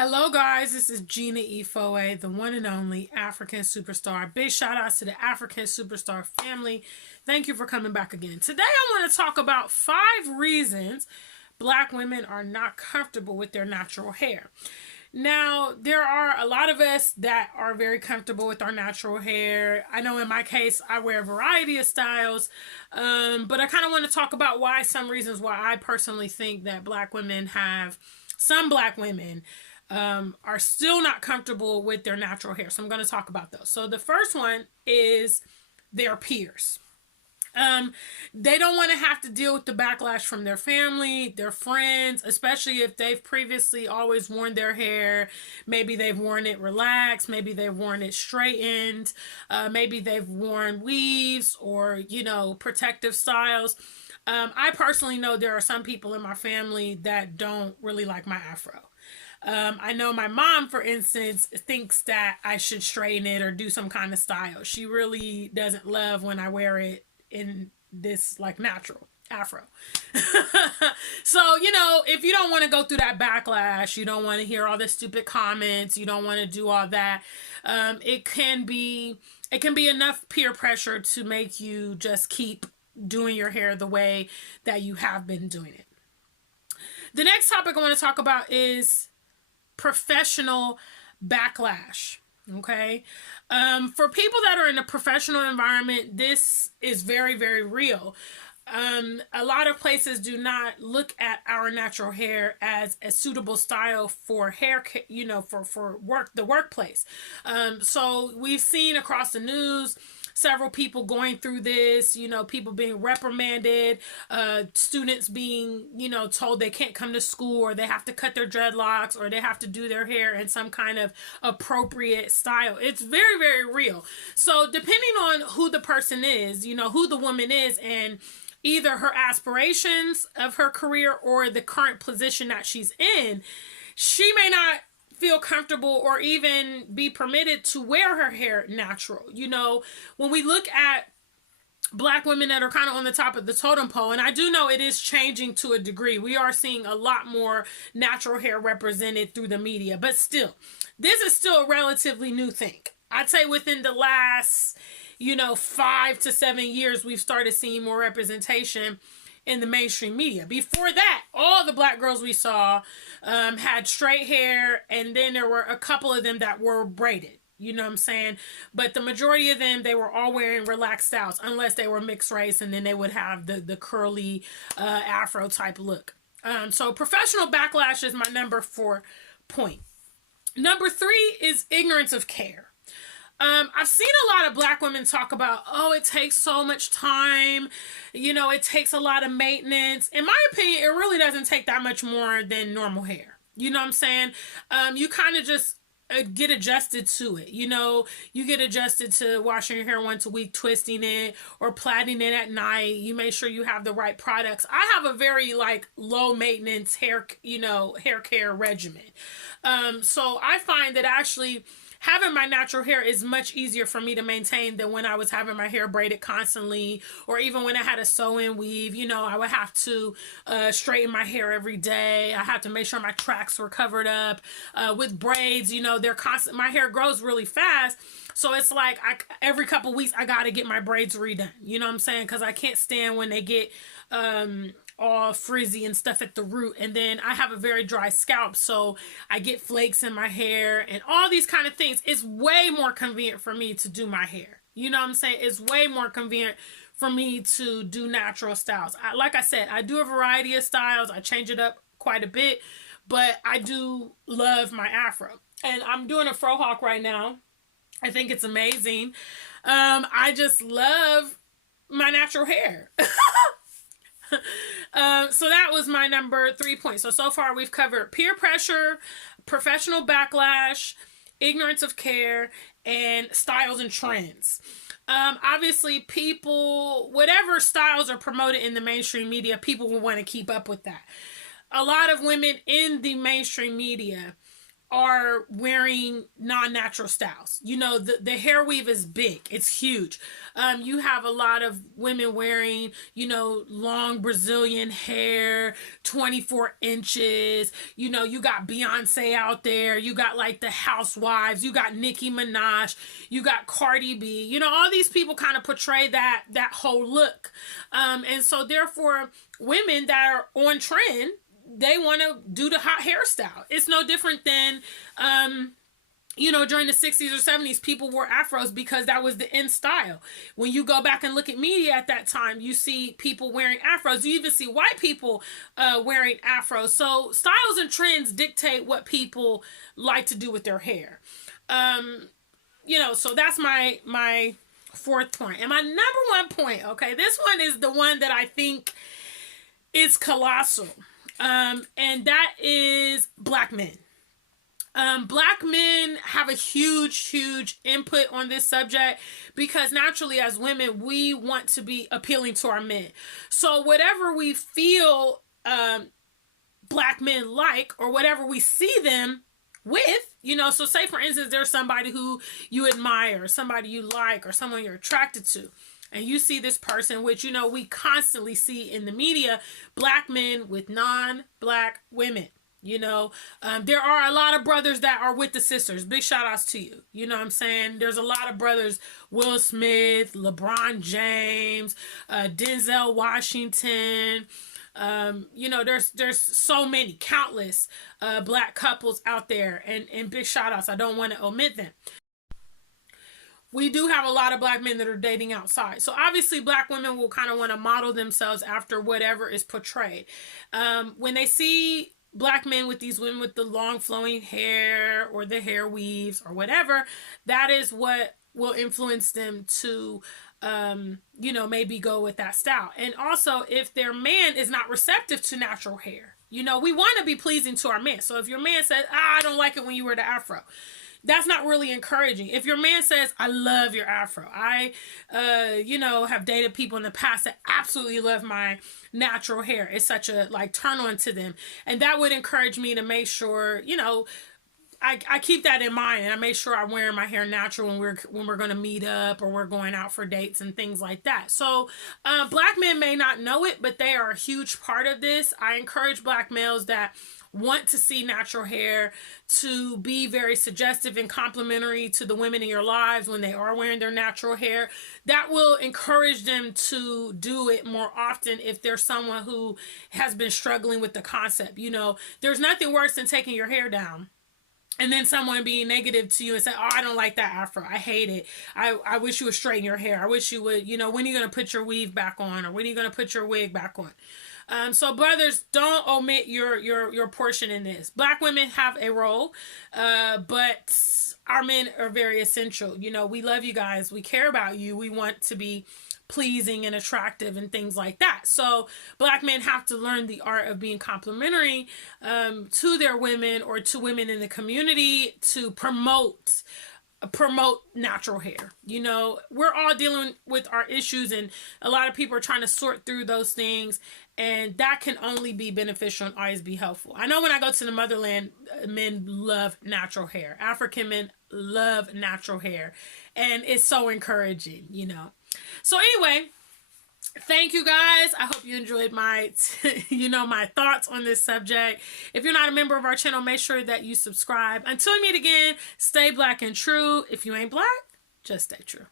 Hello, guys. This is Gina Ifoe, the one and only African superstar. Big shout outs to the African superstar family. Thank you for coming back again. Today, I want to talk about 5 reasons Black women are not comfortable with their natural hair. Now, there are a lot of us that are very comfortable with our natural hair. I know in my case, I wear a variety of styles, but I kind of want to talk about some reasons why I personally think that some Black women are still not comfortable with their natural hair. So I'm going to talk about those. So the first one is their peers. They don't want to have to deal with the backlash from their family, their friends, especially if they've previously always worn their hair. Maybe they've worn it relaxed, maybe they've worn it straightened, maybe they've worn weaves or, protective styles. I personally know there are some people in my family that don't really like my afro. I know my mom, for instance, thinks that I should straighten it or do some kind of style. She really doesn't love when I wear it in this natural afro. So, if you don't want to go through that backlash, you don't want to hear all the stupid comments, you don't want to do all that, it can be enough peer pressure to make you just keep doing your hair the way that you have been doing it. The next topic I want to talk about is professional backlash. Okay. For people that are in a professional environment, this is very, very real. A lot of places do not look at our natural hair as a suitable style for hair, for the workplace. So we've seen across the news several people going through this, people being reprimanded, students being, told they can't come to school, or they have to cut their dreadlocks, or they have to do their hair in some kind of appropriate style. It's very, very real. So depending on who the person is, who the woman is, and either her aspirations of her career or the current position that she's in, she may not feel comfortable or even be permitted to wear her hair natural. When we look at Black women that are kind of on the top of the totem pole, and I do know it is changing to a degree. We are seeing a lot more natural hair represented through the media, but still, this is still a relatively new thing. I'd say within the last, 5 to 7 years, we've started seeing more representation in the mainstream media. Before that, all the Black girls we saw had straight hair, and then there were a couple of them that were braided. You know what I'm saying? But the majority of them, they were all wearing relaxed styles, unless they were mixed race, and then they would have the curly afro type look. So professional backlash is my number 4 point. Number 3 is ignorance of care. I've seen a lot of Black women talk about, it takes so much time, it takes a lot of maintenance. In my opinion, it really doesn't take that much more than normal hair. You know what I'm saying? You kind of just get adjusted to it. You get adjusted to washing your hair once a week, twisting it, or plaiting it at night. You make sure you have the right products. I have a very low maintenance hair care regimen. So I find that actually having my natural hair is much easier for me to maintain than when I was having my hair braided constantly, or even when I had a sew-in weave. I would have to straighten my hair every day. I had to make sure my tracks were covered up. With braids, they're constant. My hair grows really fast. So it's every couple weeks, I got to get my braids redone. You know what I'm saying? Because I can't stand when they get all frizzy and stuff at the root, and then I have a very dry scalp, so I get flakes in my hair and all these kind of things. It's way more convenient for me to do my hair. You know what I'm saying? It's way more convenient for me to do natural styles. Like I said, I do a variety of styles. I change it up quite a bit, but I do love my afro, and I'm doing a fro hawk right now. I think it's amazing. I just love my natural hair. So that was my number 3 point. So far we've covered peer pressure, professional backlash, ignorance of care, and styles and trends. Obviously, whatever styles are promoted in the mainstream media, people will want to keep up with that. A lot of women in the mainstream media are wearing non-natural styles. You know, the hair weave is big. It's huge. You have a lot of women wearing, you know, long Brazilian hair, 24 inches. You know, you got Beyonce out there. You got like the housewives. You got Nicki Minaj. You got Cardi B. You know, all these people kind of portray that whole look. And so therefore, women that are on trend, they want to do the hot hairstyle. It's no different than, you know, during the 60s or 70s, people wore afros because that was the in style. When you go back and look at media at that time, you see people wearing afros. You even see white people wearing afros. So styles and trends dictate what people like to do with their hair. You know, so that's my fourth point. And my number one point, okay, this one is the one that I think is colossal. And that is black men. Black men have a huge input on this subject because naturally as women, we want to be appealing to our men. So whatever we feel, black men like, or whatever we see them with, you know, so say for instance, there's somebody who you admire, somebody you like, or someone you're attracted to. And you see this person, which, you know, we constantly see in the media, black men with non-black women. You know, there are a lot of brothers that are with the sisters. Big shout outs to you. You know what I'm saying? There's a lot of brothers, Will Smith, LeBron James, Denzel Washington. You know, there's so many, countless black couples out there, and big shout outs. I don't want to omit them. We do have a lot of black men that are dating outside. So obviously black women will kind of want to model themselves after whatever is portrayed. When they see black men with these women with the long flowing hair or the hair weaves or whatever, that is what will influence them to, you know, maybe go with that style. And also if their man is not receptive to natural hair, you know, we want to be pleasing to our man. So if your man says, I don't like it when you wear the afro, that's not really encouraging. If your man says, I love your afro. I, you know, have dated people in the past that absolutely love my natural hair. It's such a like turn on to them. And that would encourage me to make sure, you know, I keep that in mind, and I make sure I'm wearing my hair natural when we're going to meet up or we're going out for dates and things like that. So black men may not know it, but they are a huge part of this. I encourage black males that want to see natural hair to be very suggestive and complimentary to the women in your lives when they are wearing their natural hair. That will encourage them to do it more often if there's someone who has been struggling with the concept. You know, there's nothing worse than taking your hair down and then someone being negative to you and say, oh, I don't like that afro. I hate it. I wish you would straighten your hair. I wish you would, you know, when are you going to put your weave back on, or when are you going to put your wig back on? So brothers, don't omit your portion in this. Black women have a role, but our men are very essential. You know, we love you guys. We care about you. We want to be pleasing and attractive and things like that. So black men have to learn the art of being complimentary to their women or to women in the community to promote natural hair. You know, we're all dealing with our issues, and a lot of people are trying to sort through those things, and that can only be beneficial and always be helpful. I know when I go to the motherland, men love natural hair. African men love natural hair, and it's so encouraging, you know. So anyway, thank you guys. I hope you enjoyed my, you know, my thoughts on this subject. If you're not a member of our channel, make sure that you subscribe. Until we meet again, stay black and true. If you ain't black, just stay true.